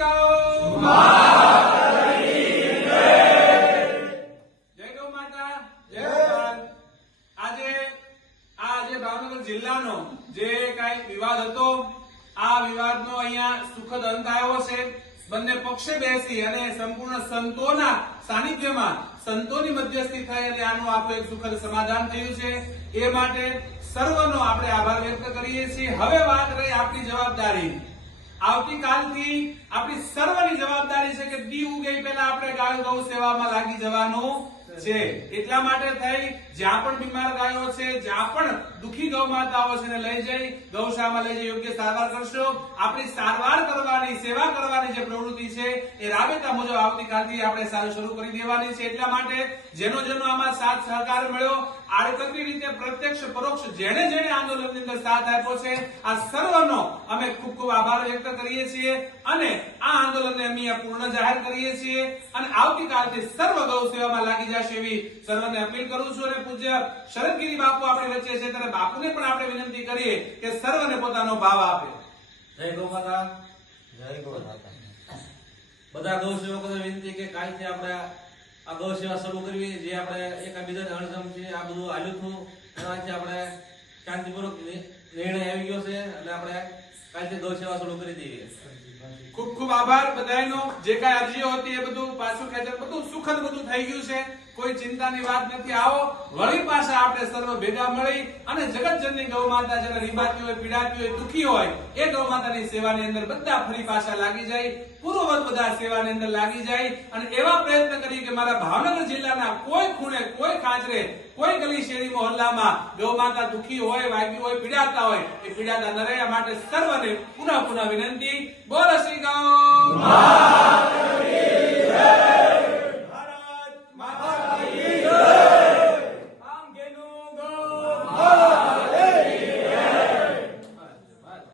ગૌ માતા કી જય ગૌ માતા જય ભગવાન। આજે ભાવનગર જિલ્લાનો જે કાંઈ વિવાદ હતો આ વિવાદનો અહીંયા સુખદ અંત આવ્યો છે। બંને પક્ષે બેસી અને સંપૂર્ણ સંતોના સાનિધ્યમાં સંતોની મધ્યસ્થી થઈ અને આનું આપણું એક સુખદ સમાધાન થયું છે। એ માટે સર્વનો આપણે આભાર વ્યક્ત કરીએ છીએ। હવે વાત રહી આપણી જવાબદારી। આવતીકાલથી આપણી સર્વની જવાબદારી છે કે દી ઉગે પહેલા આપણે ગાયો ગૌ સેવામાં લાગી જવાનું છે। એટલા માટે થઈ જ્યાં પણ બીમાર ગાયો છે, જ્યાં પણ દુખી ગૌ માતાઓ છે, લઈ જઈ ગૌશાળામાં લઈ જઈ યોગ્ય સારવાર કરશો। આપણી સારવાર કરવાની, સેવા કરવાની જે પ્રવૃત્તિ છે એ રાબેતા મુજબ આવતીકાલથી આપણે શરૂ કરી દેવાની છે। એટલા માટે જેનો આમાં સાથ સહકાર મળ્યો, આડકતરી રીતે પ્રત્યક્ષ પરોક્ષ જેણે આંદોલનની અંદર સાથ આપ્યો છે, આ સર્વનો અમે ખૂબ ખૂબ આભાર વ્યક્ત કરીએ છીએ અને આ આંદોલનને અમે પૂર્ણ જાહેર કરીએ છીએ અને આવતીકાલથી સર્વ ગૌ સેવામાં લાગી જશે એવી સર્વને અપીલ કરું છું। અને પૂજ્ય શરદગીરી બાપુ આપણી વચ્ચે છે ત્યારે બાપુને પણ આપણે વિનંતી કરીએ કે સર્વને પોતાનો ભાવ આપે। જય ગૌ માતા, જય ગૌ માતા। બધા ગૌ સેવકોને વિનંતી કે કાલથી આપણે આ ગૌ સેવા શરૂ કરવી, જે આપણે એકબીજાને અણગમ છે આ બધું હાલ્યું હતું એનાથી આપણે શાંતિપૂર્વક નિર્ણય આવી ગયો છે એટલે આપણે કાલથી ગૌ સેવા શરૂ કરી દઈએ। ખૂબ ખૂબ આભાર બધાનો। જે કાંઈ અરજીઓ હતી એ બધું પાછું ખેંચે, બધું સુખદ બધું થઈ ગયું છે, કોઈ ચિંતાની વાત નથી। આવો વળી પાછા આપણે સર્વ ભેગા મળી અને જગતજનની ગૌ માતા જેને રીબાતી હોય, પીડાતી હોય, દુખી હોય એ ગૌ માતાની સેવાની અંદર બધા ફરી પાછા લાગી જાય, પૂર્વવત બધા સેવાની અંદર લાગી જાય અને એવા પ્રયત્ન કરી કે મારા ભાવનગર જિલ્લાના કોઈ ખૂણે, કોઈ ખાંચરે, કોઈ ગલી શેરી મોહલ્લામાં ગૌ માતા દુખી હોય, વાગ્યું હોય, પીડાતા હોય એ પીડાતા ન રહે। આ માટે સર્વને પુનઃ વિનંતી। બોલો શ્રી ગૌ